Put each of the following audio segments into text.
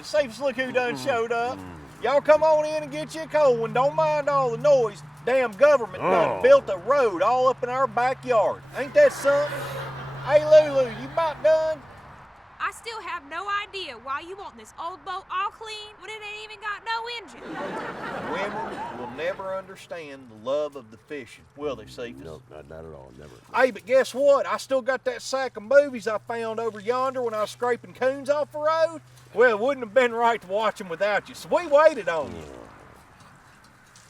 good. Cephus, look who done showed up. Y'all come on in and get you a cold one. Don't mind all the noise. Damn government done built a road all up in our backyard. Ain't that something? Hey, Lulu, you about done? I still have no idea why you want this old boat all clean when it ain't even got no engine. Women will never understand the love of the fishing, will they, Cephus? No, not at all, never. Hey, but guess what? I still got that sack of movies I found over yonder when I was scraping coons off the road. Well, it wouldn't have been right to watch them without you, so we waited on you.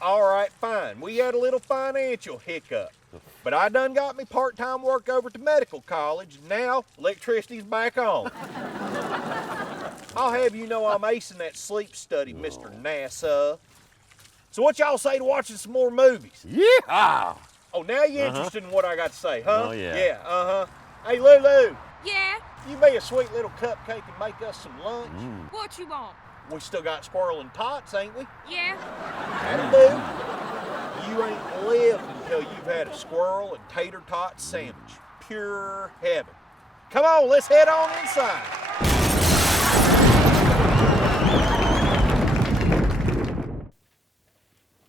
All right, fine. We had a little financial hiccup. But I done got me part-time work over to medical college. Now, electricity's back on. I'll have you know I'm acing that sleep study, Mr. NASA. So what y'all say to watching some more movies? Yeah! Oh, now you interested in what I got to say, huh? Oh, yeah. Yeah, Hey, Lulu, Yeah? you be a sweet little cupcake and make us some lunch? What you want? We still got squirrel and tots, ain't we? Yeah? That'll do. You ain't lived until you've had a squirrel and tater tot sandwich. Pure heaven. Come on, let's head on inside.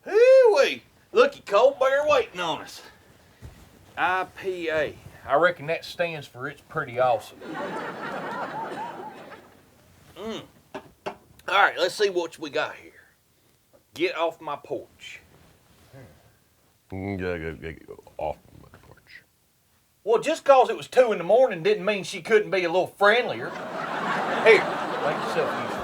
Hoo-wee! Looky, cold bear waiting on us. IPA. I reckon that stands for it's pretty awesome. All right, let's see what we got here. Get off my porch. Off my porch. Well, just cause it was 2 in the morning didn't mean she couldn't be a little friendlier. Here, make yourself useful.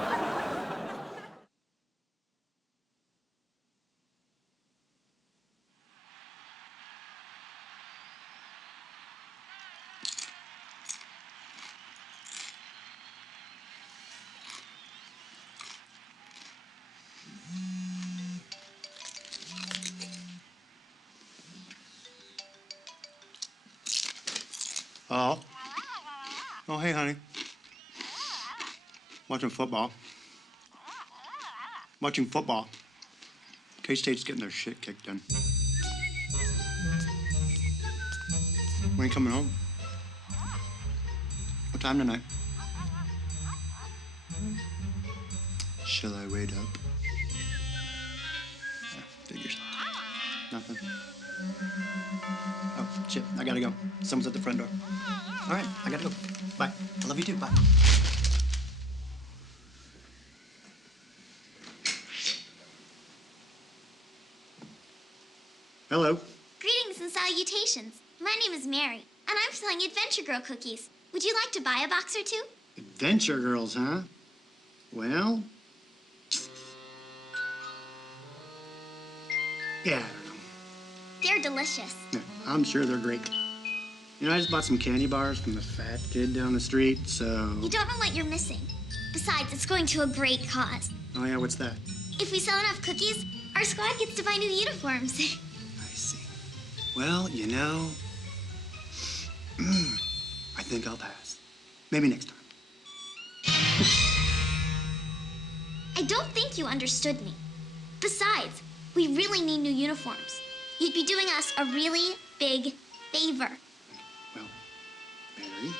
Oh. Oh, hey, honey. Watching football. Watching football. K-State's getting their shit kicked in. When are you coming home? What time tonight? Shall I wait up? Yeah, figures. Nothing. Oh, shit, I gotta go. Someone's at the front door. All right, I gotta go. Bye. I love you too. Bye. Hello. Greetings and salutations. My name is Mary, and I'm selling Adventure Girl cookies. Would you like to buy a box or two? Adventure girls, huh? Well... yeah, I don't know. They're delicious. Yeah, I'm sure they're great. You know, I just bought some candy bars from the fat kid down the street, so... You don't know what you're missing. Besides, it's going to a great cause. Oh, yeah, what's that? If we sell enough cookies, our squad gets to buy new uniforms. I see. Well, you know... I think I'll pass. Maybe next time. I don't think you understood me. Besides, we really need new uniforms. You'd be doing us a really big favor. Well, Mary,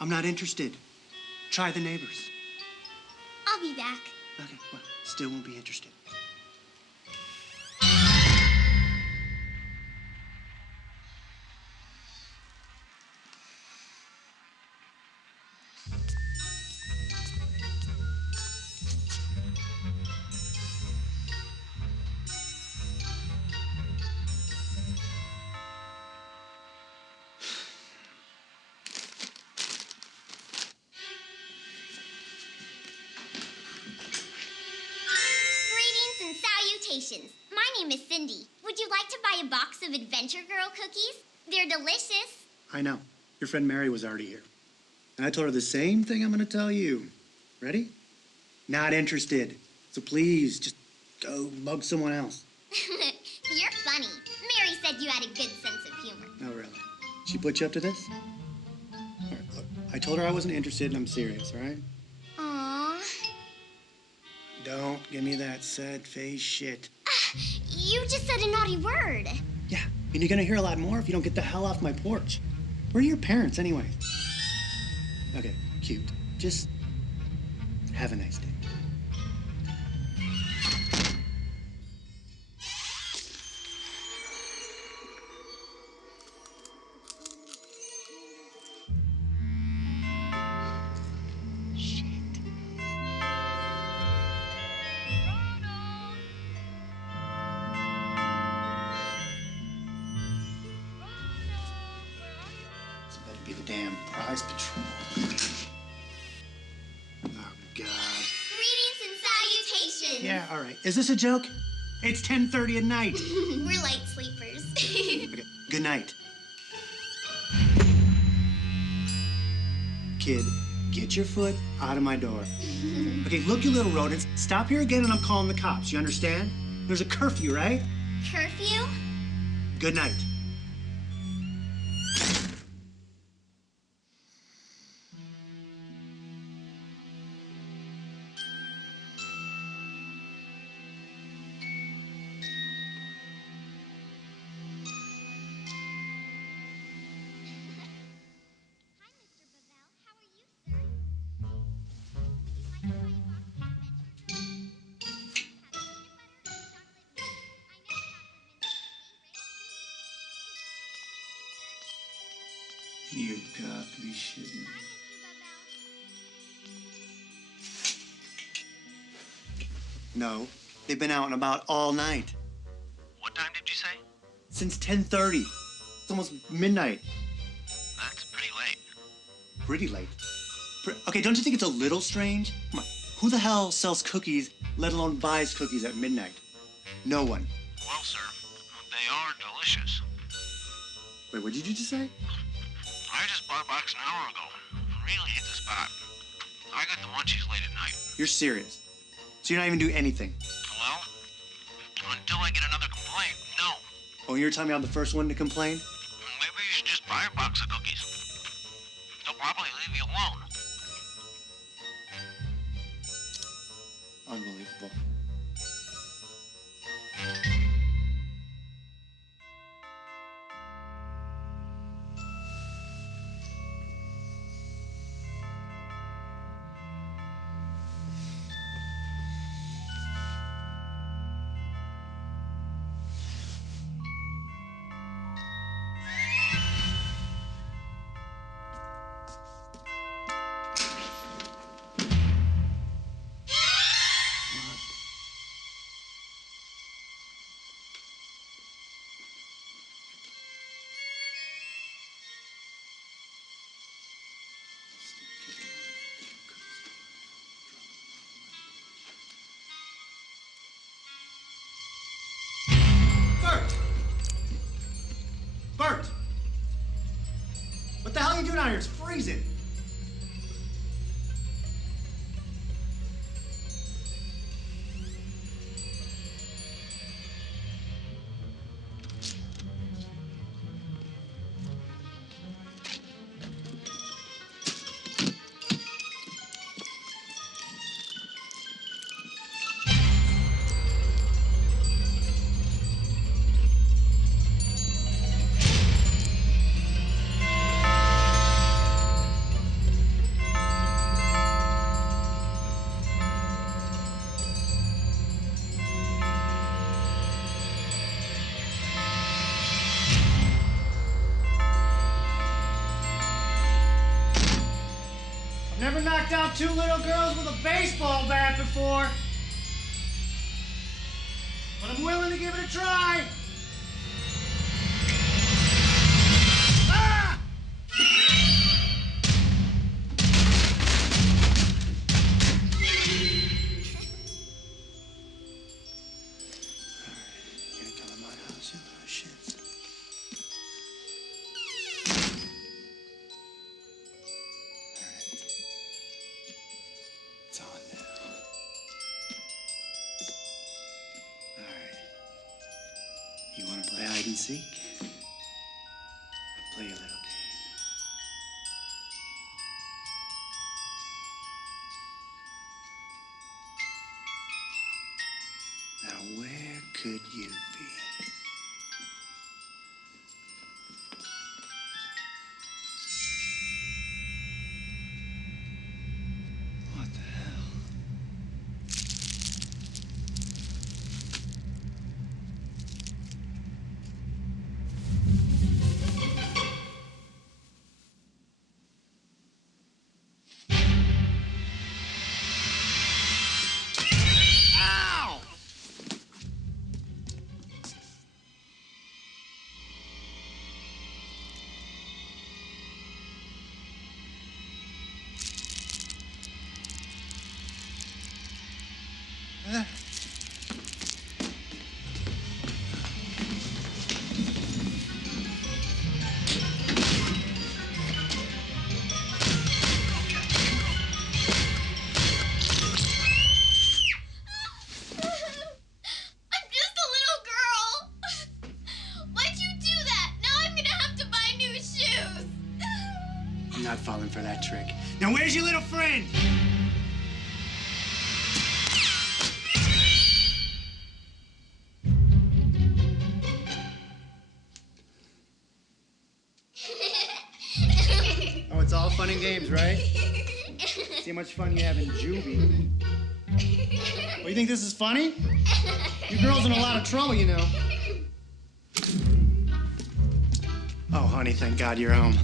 I'm not interested. Try the neighbors. I'll be back. Okay, well, still won't be interested. My name is Cindy. Would you like to buy a box of Adventure Girl cookies? They're delicious. I know. Your friend Mary was already here. And I told her the same thing I'm going to tell you. Ready? Not interested. So please, just go bug someone else. You're funny. Mary said you had a good sense of humor. Oh, really? She put you up to this? All right, look. I told her I wasn't interested and I'm serious, all right? Aww. Don't give me that sad face shit. You just said a naughty word. Yeah, and you're gonna hear a lot more if you don't get the hell off my porch. Where are your parents, anyway? Okay, cute. Just Have a nice day. This better be the damn prize patrol. Oh, God. Greetings and salutations. Yeah, all right. Is this a joke? It's 10:30 at night. We're light sleepers. Okay. Good night. Kid, get your foot out of my door. Okay, look, you little rodents. Stop here again and I'm calling the cops. You understand? There's a curfew, right? Curfew? Good night. Hi, Mr. Bavel. How are you, sir? Would you like to try a box of adventure treats? Have peanut butter and chocolate mint. I know chocolate mint is my favorite. You've got to be shitting. Hi, Mr. Bavel. No, they've been out and about all night. What time did you say? Since 10:30. It's almost midnight. That's pretty late. Pretty late. Okay, don't you think it's a little strange? Come on, who the hell sells cookies, let alone buys cookies at midnight? No one. Well, sir, they are delicious. Wait, what did you just say? I just bought a box an hour ago. Really hit the spot. I got the munchies late at night. You're serious. So you're not even doing anything. Well, until I get another complaint, no. Oh, you're telling me I'm the first one to complain? Maybe you should just buy a box of cookies. They'll probably leave you alone. Unbelievable. Bert! Bert! What the hell are you doing out here? It's freezing. Never knocked out two little girls with a baseball bat before. But I'm willing to give it a try. Ah! You gonna come in my house, you little shits. It's on now. All right. You want to play hide and seek? I'll play a little game. Now, where could you be? What the hell? not falling for that trick. Now, where's your little friend? Oh, it's all fun and games, right? See how much fun you have in juvie. Well, you think this is funny? You girls in a lot of trouble, you know. Oh, honey, thank God you're home.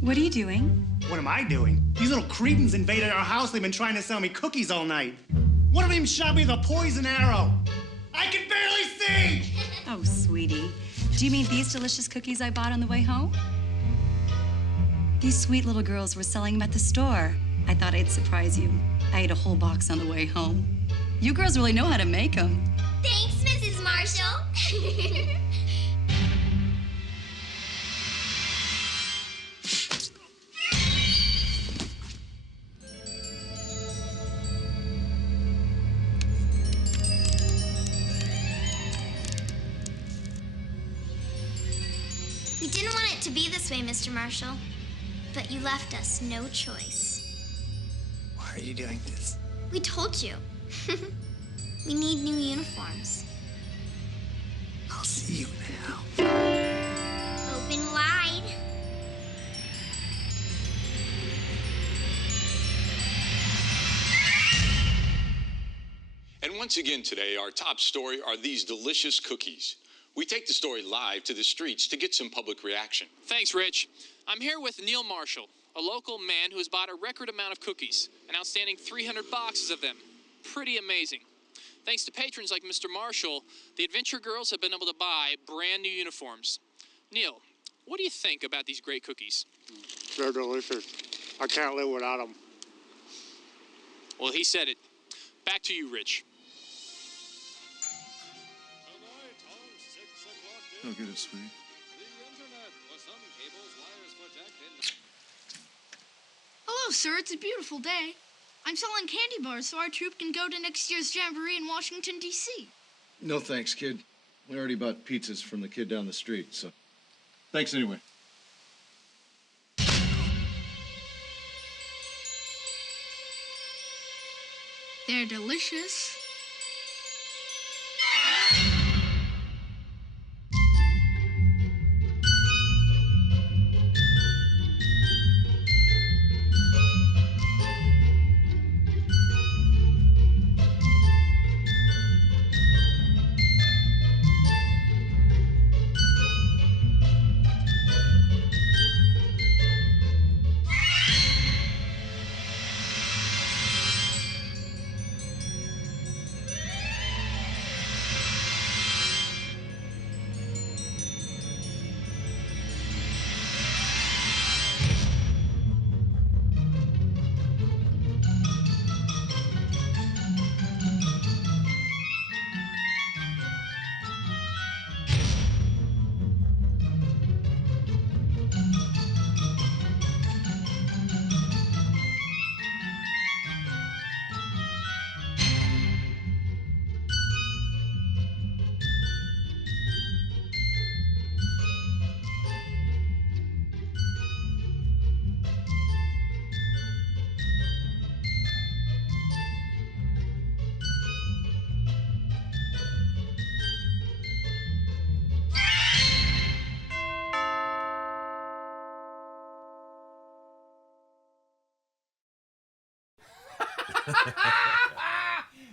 What are you doing? What am I doing? These little cretins invaded our house. They've been trying to sell me cookies all night. One of them shot me with a poison arrow. I can barely see! Oh, sweetie. Do you mean these delicious cookies I bought on the way home? These sweet little girls were selling them at the store. I thought I'd surprise you. I ate a whole box on the way home. You girls really know how to make them. Thanks, Mrs. Marshall. We didn't want it to be this way, Mr. Marshall, but you left us no choice. Why are you doing this? We told you. We need new uniforms. I'll see you now. Open wide. And once again today, our top story are these delicious cookies. We take the story live to the streets to get some public reaction. Thanks, Rich. I'm here with Neil Marshall, a local man who has bought a record amount of cookies, an outstanding 300 boxes of them. Pretty amazing. Thanks to patrons like Mr. Marshall, the Adventure Girls have been able to buy brand new uniforms. Neil, what do you think about these great cookies? They're delicious. I can't live without them. Well, he said it. Back to you, Rich. I'll get it, sweetie. Hello, sir. It's a beautiful day. I'm selling candy bars so our troop can go to next year's jamboree in Washington, D.C. No thanks, kid. We already bought pizzas from the kid down the street, so thanks anyway. They're delicious.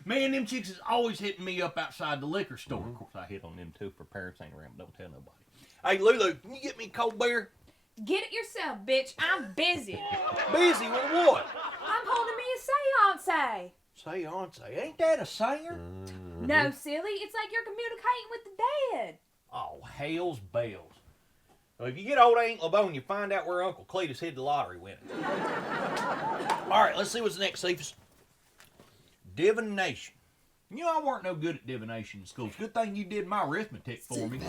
Man, them chicks is always hitting me up outside the liquor store. Of course, I hit on them too for parents ain't around, but don't tell nobody. Hey, Lulu, can you get me a cold beer? Get it yourself, bitch. I'm busy. Busy with what? I'm holding me a seance. Seance? Ain't that a singer? No, silly. It's like you're communicating with the dead. Oh, hell's bells. Well, if you get old Aunt LaBone, you find out where Uncle Cletus hid the lottery winning. All right, let's see what's next, Cephus. Divination. You know, I weren't no good at divination in school. It's a good thing you did my arithmetic for me.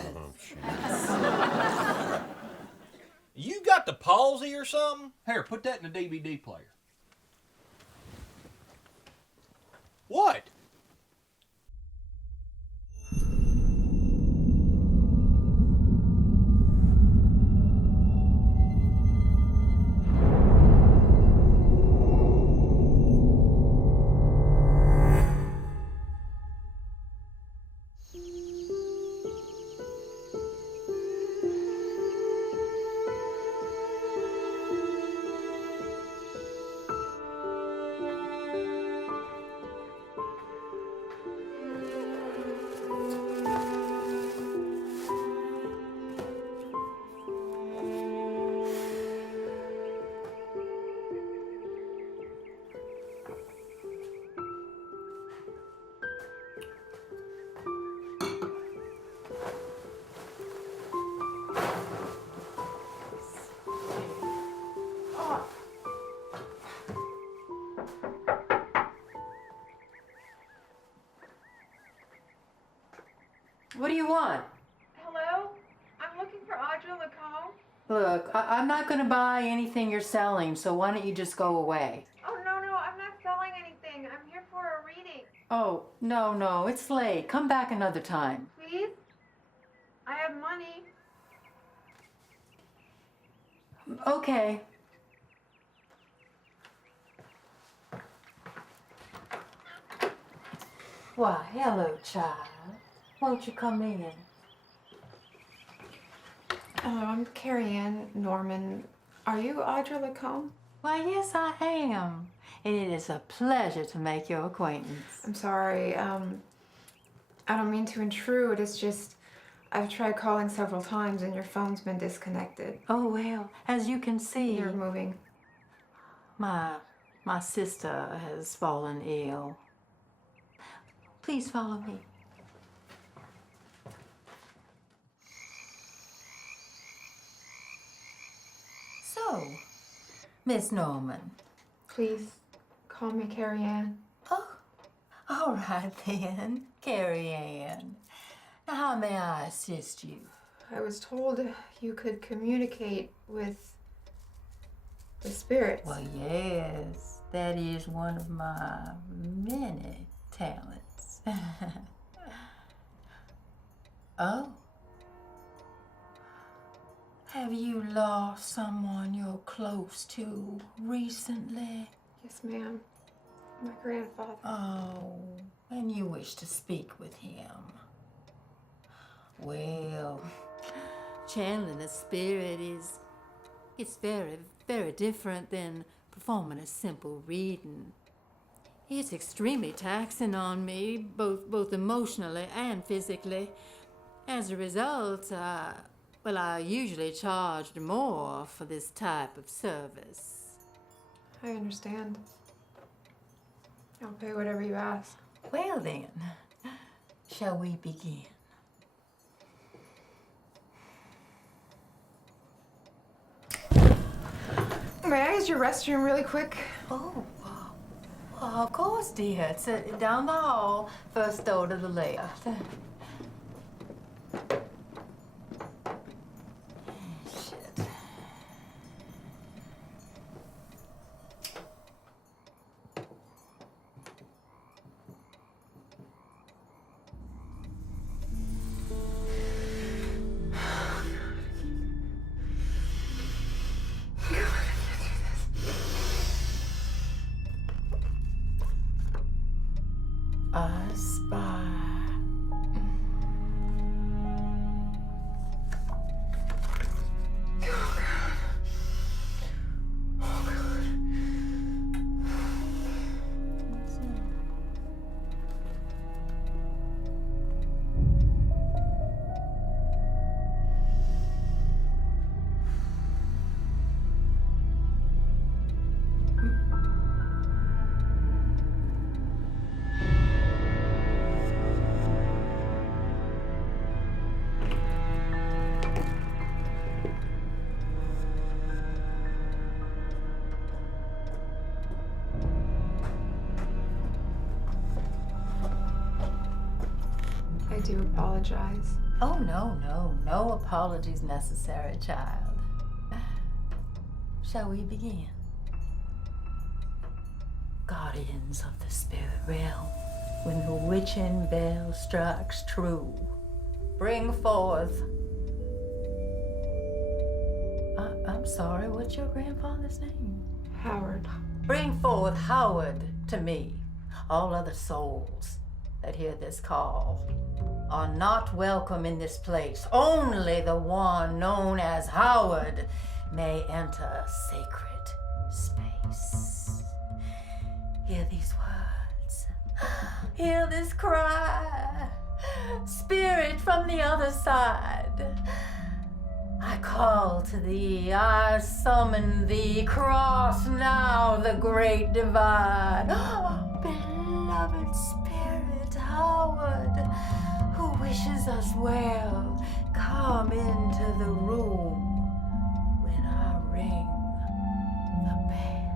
You got the palsy or something? Here, put that in the DVD player. What? do you want? Hello? I'm looking for Audra Lacombe. Look, I'm not going to buy anything you're selling, so why don't you just go away? Oh, no, I'm not selling anything. I'm here for a reading. Oh, no, it's late. Come back another time. Please? I have money. Okay. Why, hello, child. Won't you come in? Hello, I'm Carrie Ann Norman. Are you Audra Lacombe? Why, yes, I am. And it is a pleasure to make your acquaintance. I'm sorry. I don't mean to intrude. It's just I've tried calling several times and your phone's been disconnected. Oh, well, as you can see... You're moving. My sister has fallen ill. Please follow me. So, Miss Norman. Please, call me Carrie Ann. Oh, all right then, Carrie Ann. Now, how may I assist you? I was told you could communicate with the spirits. Well, yes, that is one of my many talents. Oh. Have you lost someone you're close to recently? Yes, ma'am. My grandfather. Oh, and you wish to speak with him. Well, channeling a spirit it's very, very different than performing a simple reading. It's extremely taxing on me, both emotionally and physically. As a result, I usually charged more for this type of service. I understand. I'll pay whatever you ask. Well then, shall we begin? May I use your restroom really quick? Oh, of course, dear. It's down the hall, first door to the left. Shit. I spy. I do apologize. Oh, no apologies necessary, child. Shall we begin? Guardians of the spirit realm, when the witching bell strikes true, bring forth... I'm sorry, what's your grandfather's name? Howard. Bring forth Howard to me. All other souls that hear this call are not welcome in this place. Only the one known as Howard may enter sacred space. Hear these words. Hear this cry. Spirit from the other side. I call to thee, I summon thee, cross now the great divide. Beloved spirit, Howard, who wishes us well, come into the room when I ring the bell.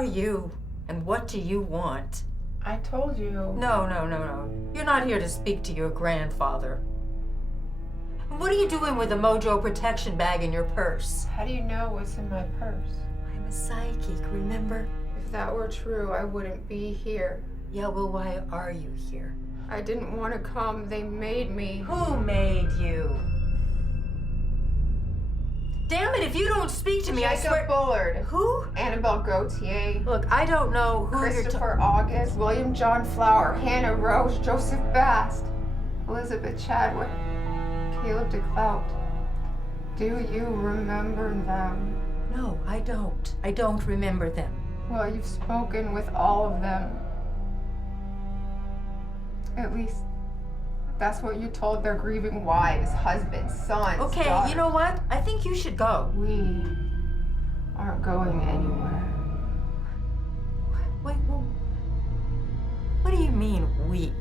are you? And what do you want? I told you. No. You're not here to speak to your grandfather. What are you doing with the Mojo protection bag in your purse? How do you know what's in my purse? I'm a psychic, remember? If that were true, I wouldn't be here. Yeah, well, why are you here? I didn't want to come. They made me. Who made you? Damn it, if you don't speak to me, I swear... Jacob Bullard. Who? Annabelle Gautier. Look, I don't know who Christopher August, William John Flower, Hannah Rose, Joseph Bast, Elizabeth Chadwick, Caleb DeClout. Do you remember them? No, I don't. I don't remember them. Well, you've spoken with all of them. At least, that's what you told their grieving wives, husbands, sons, Okay, daughters. you know what? I think you should go. We aren't going anywhere. Wait, well, what do you mean, we?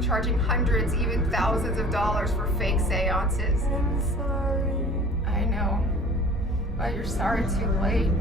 Charging hundreds, even thousands of dollars for fake seances. I'm sorry. I know, but you're sorry too late.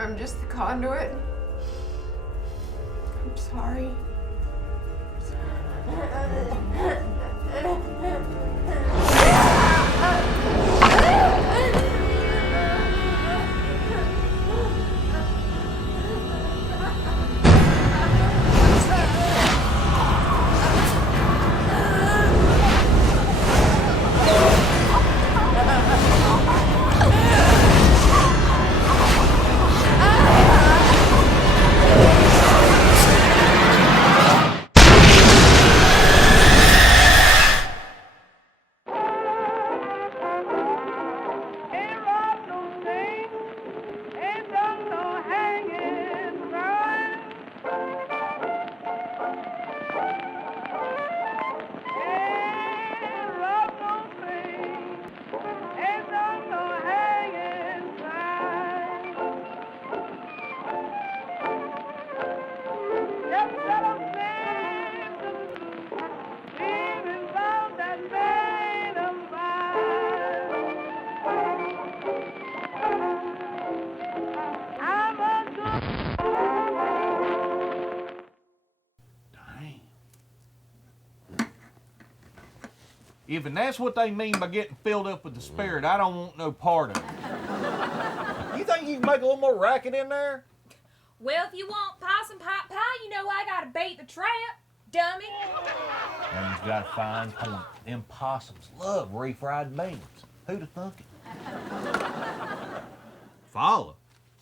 I'm just the conduit. I'm sorry. If that's what they mean by getting filled up with the spirit, I don't want no part of it. You think you can make a little more racket in there? Well, if you want possum pot pie, you know I gotta bait the trap, dummy. And you've got a fine point. Them possums love refried beans. Who'd have thunk it? Follow?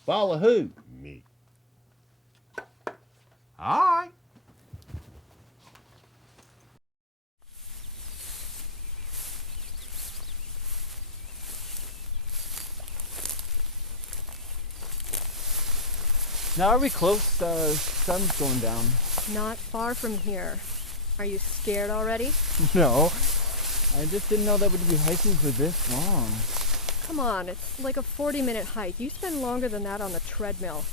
Follow who? Me. All right. Now are we close? Sun's going down. Not far from here. Are you scared already? No. I just didn't know that we'd be hiking for this long. Come on, it's like a 40-minute hike. You spend longer than that on the treadmill.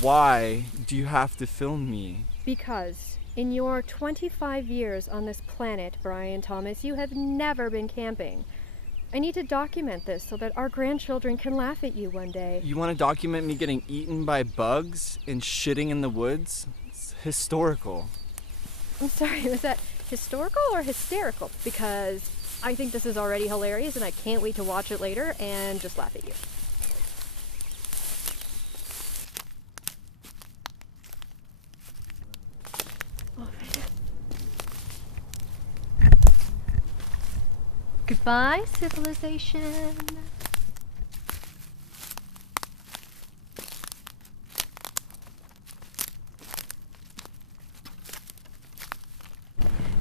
Why do you have to film me? Because in your 25 years on this planet, Brian Thomas, you have never been camping. I need to document this so that our grandchildren can laugh at you one day. You want to document me getting eaten by bugs and shitting in the woods? It's historical. I'm sorry, was that historical or hysterical? Because I think this is already hilarious and I can't wait to watch it later and just laugh at you. Goodbye, civilization.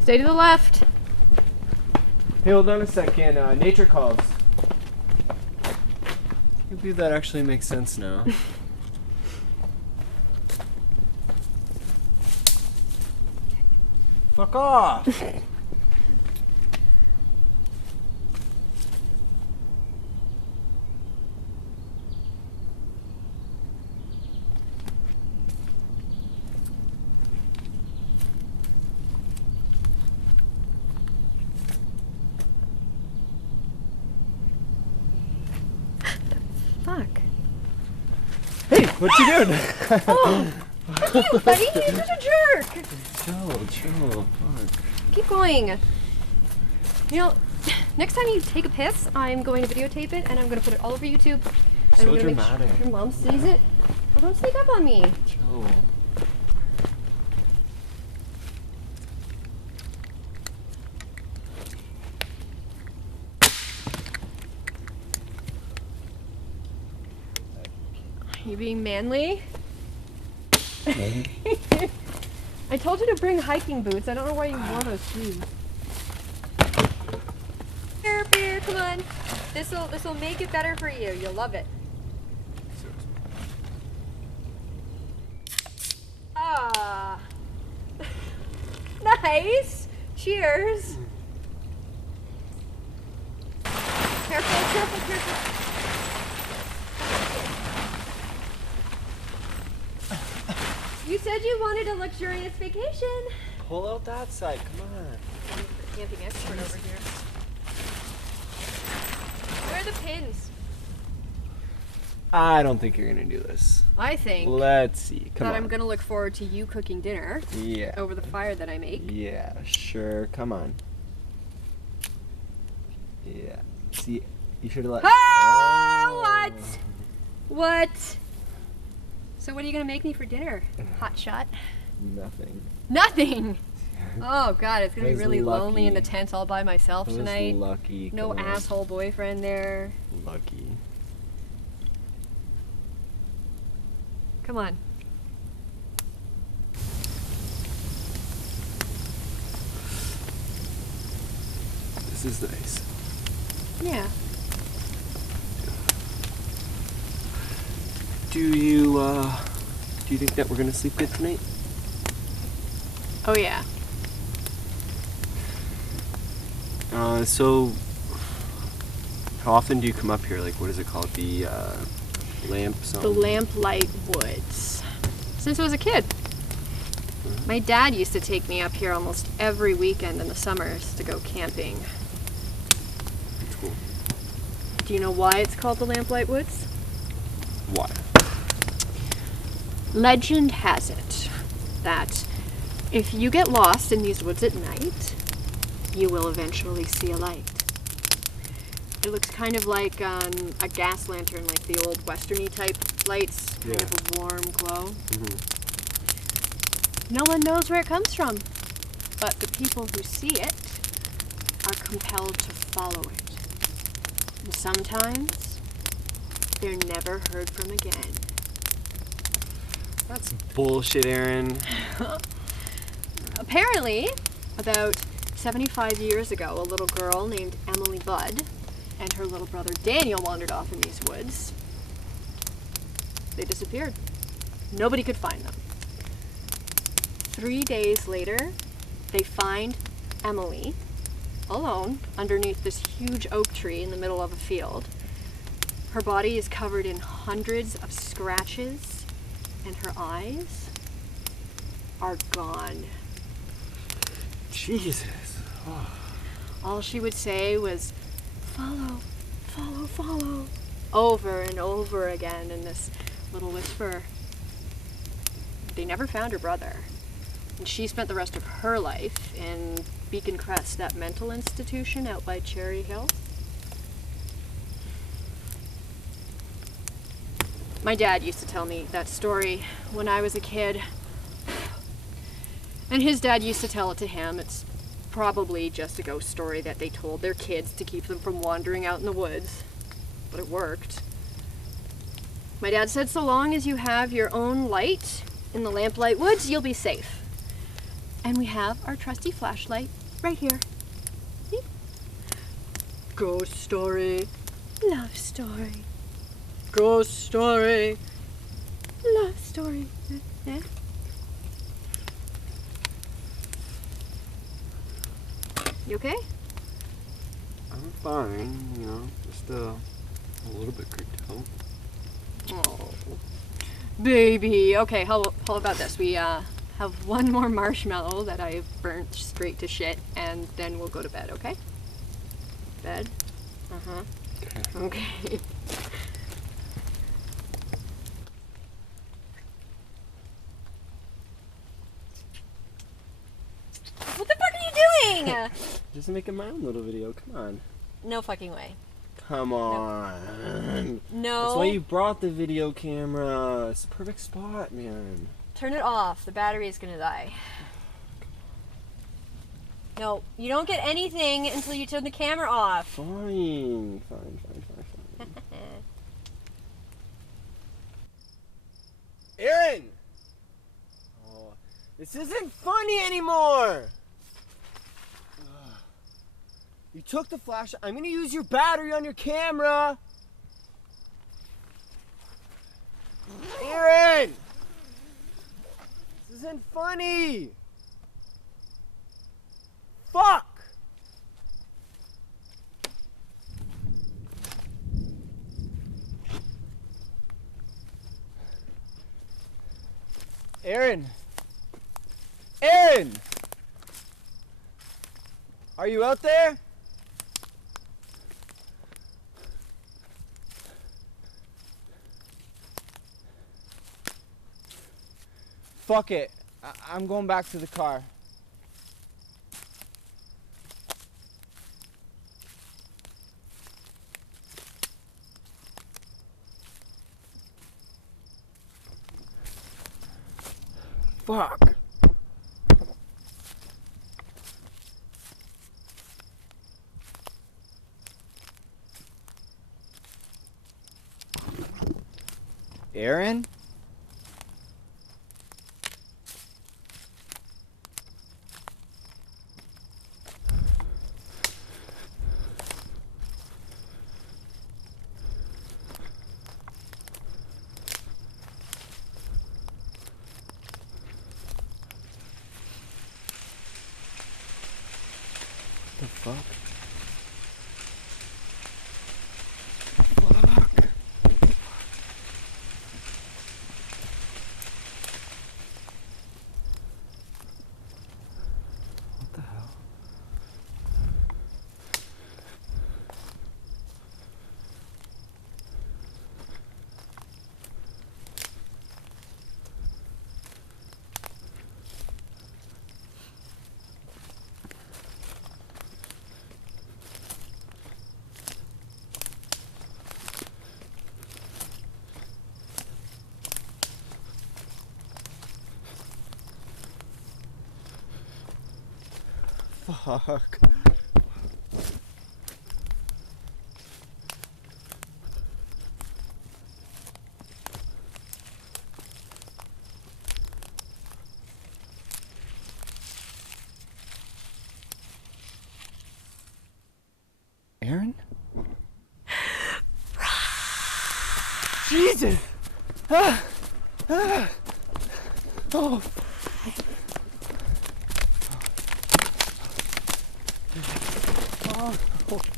Stay to the left. Hey, hold on a second. Nature calls. I can't believe that actually makes sense now. Fuck off. Fuck. Hey, what you doing? Oh, fuck you, buddy. You're such a jerk. Chill. Fuck. Keep going. You know, next time you take a piss, I'm going to videotape it and I'm going to put it all over YouTube. And So I'm gonna dramatic. make sure your mom sees it. Well, don't sneak up on me. Chill. Are you being manly? I told you to bring hiking boots. I don't know why you wore those shoes. Here, come on. This'll make it better for you. You'll love it. Ah. Nice. Cheers. Careful. You said you wanted a luxurious vacation. Pull out that side, come on. I'm the camping expert over here. Where are the pins? I don't think you're gonna do this. I think Let's see. Come that on. I'm gonna look forward to you cooking dinner. Yeah. Over the fire that I make. Yeah, sure. Come on. Yeah. See, you should have let. Ah, what? So what are you gonna make me for dinner? Hot shot? Nothing. Oh God, it's gonna be really lonely in the tent all by myself tonight. Lucky. No asshole boyfriend there. Lucky. Come on. This is nice. Yeah. Do you think that we're gonna sleep good tonight? Oh yeah. So how often do you come up here? Like, what is it called? The lamp The Lamplight Woods. Since I was a kid. My dad used to take me up here almost every weekend in the summers to go camping. That's cool. Do you know why it's called the Lamplight Woods? Why? Legend has it that if you get lost in these woods at night, you will eventually see a light. It looks kind of like a gas lantern, like the old westerny type lights, kind of a warm glow. No one knows where it comes from, but the people who see it are compelled to follow it. And sometimes they're never heard from again. That's bullshit, Aaron. Apparently, about 75 years ago, a little girl named Emily Budd and her little brother Daniel wandered off in these woods. They disappeared. Nobody could find them. 3 days later, they find Emily alone underneath this huge oak tree in the middle of a field. Her body is covered in hundreds of scratches, and her eyes are gone. Jesus. Oh. All she would say was, "Follow, follow, follow," over and over again in this little whisper. They never found her brother, and she spent the rest of her life in Beacon Crest, that mental institution out by Cherry Hill. My dad used to tell me that story when I was a kid, and his dad used to tell it to him. It's probably just a ghost story that they told their kids to keep them from wandering out in the woods, but it worked. My dad said so long as you have your own light in the Lamplight Woods, you'll be safe. And we have our trusty flashlight right here. See? Ghost story, love story. Ghost story, love story. Yeah? You okay? I'm fine, you know, just a little bit creeped out. Oh, baby. Okay, how about this? We have one more marshmallow that I've burnt straight to shit, and then we'll go to bed, okay? Bed? Uh-huh. Okay. What the fuck are you doing? Just making my own little video, come on. No fucking way. Come on. No. That's why you brought the video camera. It's the perfect spot, man. Turn it off. The battery is gonna die. No, you don't get anything until you turn the camera off. Fine. Aaron! Oh, this isn't funny anymore! You took the flashlight. I'm gonna use your battery on your camera. Aaron! This isn't funny. Fuck! Aaron! Aaron! Are you out there? Fuck it. I'm going back to the car. Fuck. Aaron? The fuck? What the hell? Fuck. Aaron? Jesus! Ah! Ah! Oh! Oh! Fuck!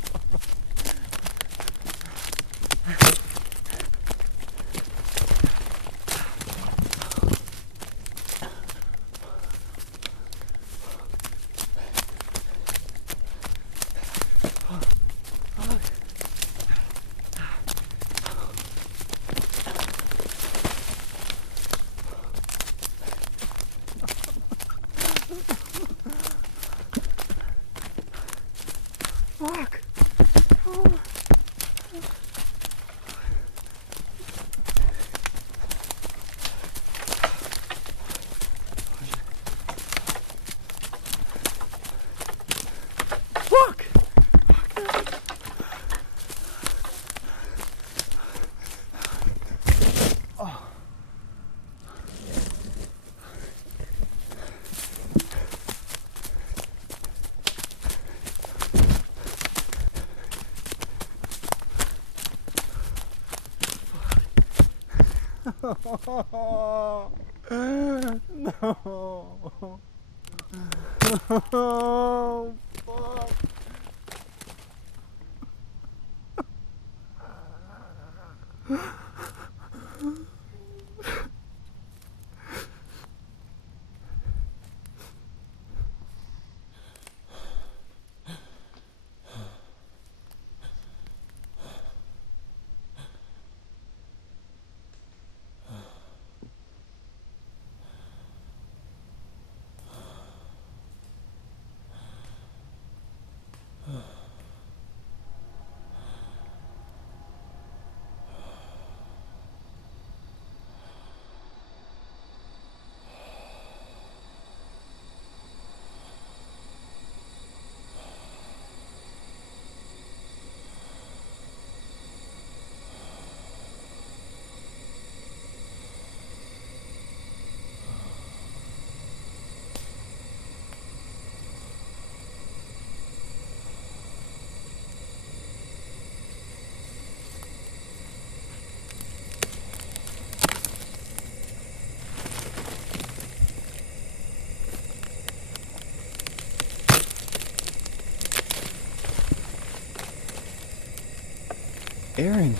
Oh. Fuck! Oh. No. Oh, fuck. Aaron.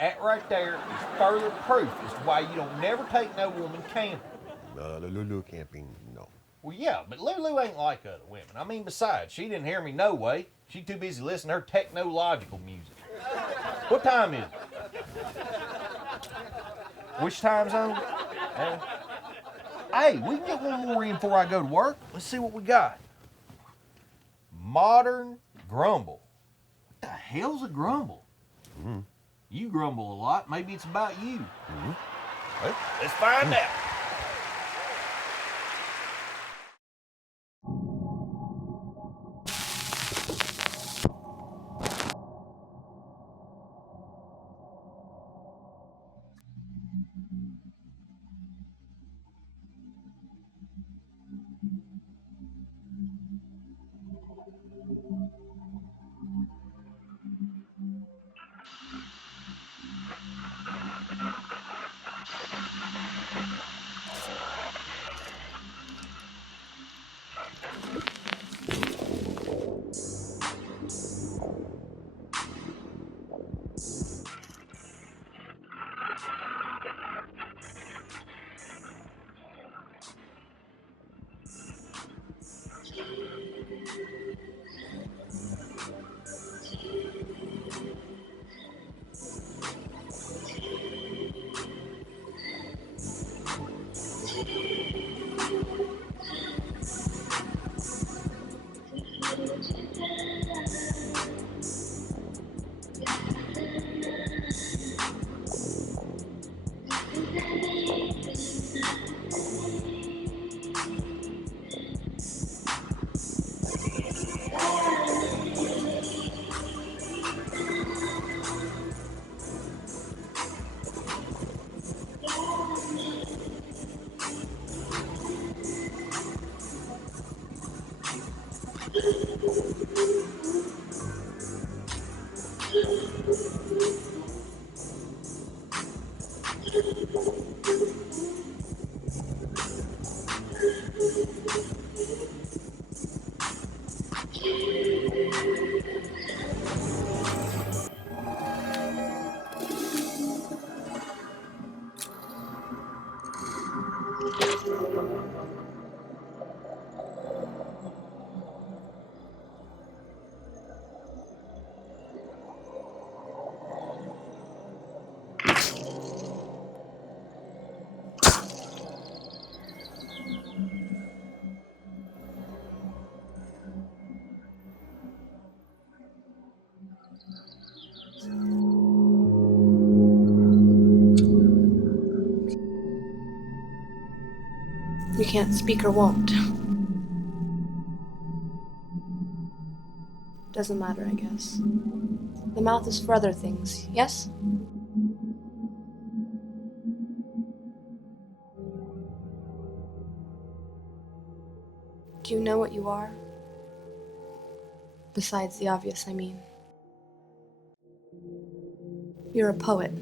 That right there is further proof as to why you don't never take no woman camping. Lulu camping, no. Well, yeah, but Lulu ain't like other women. I mean, besides, she didn't hear me no way. She too busy listening to her technological music. What time is it? Which time zone? Hey, we can get one more in before I go to work. Let's see what we got. Moderngrumble. What the hell's a grumble? Mm-hmm. You grumble a lot. Maybe it's about you. Mm-hmm. Well, let's find out. You can't speak or won't. Doesn't matter, I guess. The mouth is for other things, yes? Do you know what you are? Besides the obvious, I mean. You're a poet.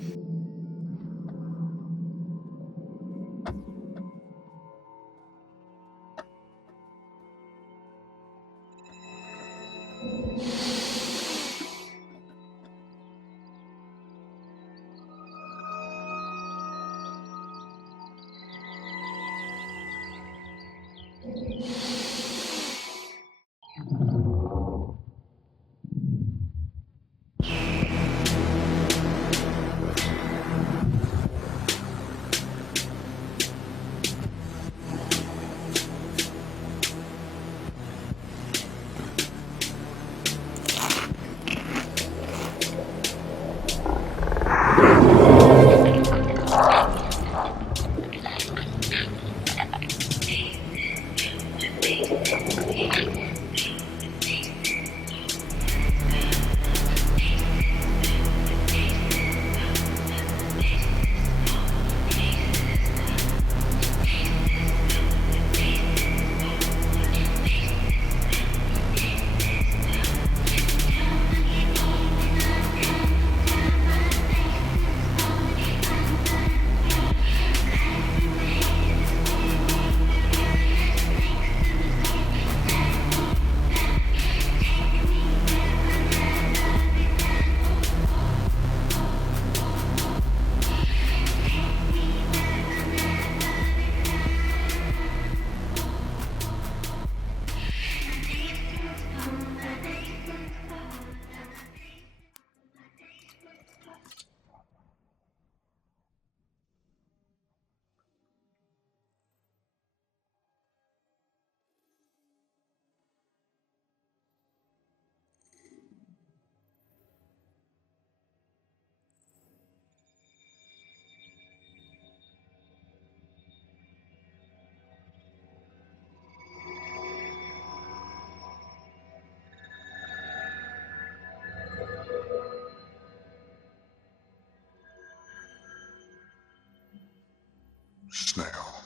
Snail.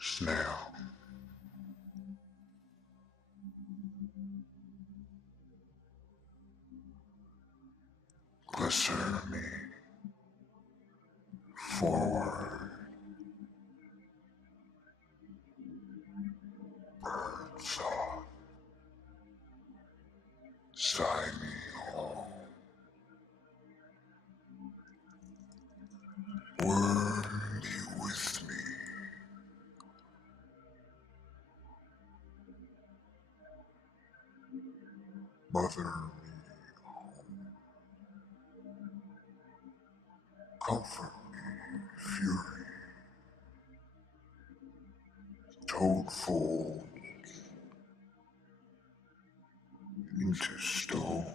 Snail. Glycer me forward. Burn soft. Sigh me home. Worm be with me. Mother me home. Comfort me. fury. Toad folds into stone.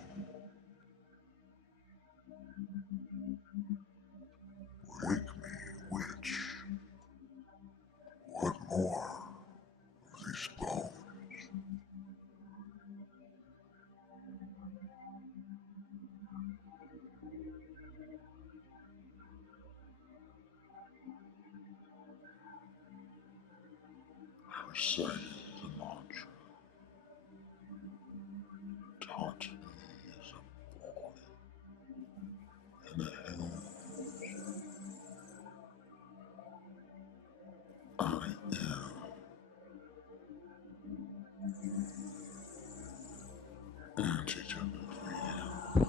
Wake me, witch. What more of these bones? Recited the mantra. Taught me as a boy in the hills. I am antidote for you.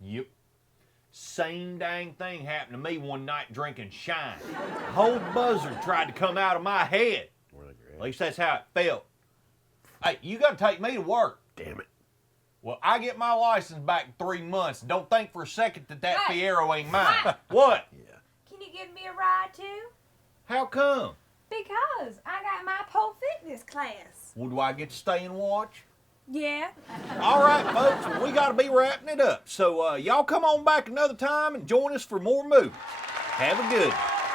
Yep. Same dang thing happened to me one night drinking shine. A whole buzzard tried to come out of my head. At least that's how it felt. Hey, you got to take me to work. Damn it. Well, I get my license back in 3 months. Don't think for a second that Hey. Fiero ain't mine. Hey. What? Can you give me a ride too? How come? Because I got my pole fitness class. Well, do I get to stay and watch? Yeah. All right, folks, well, we got to be wrapping it up. So y'all come on back another time and join us for more movies. Have a good one.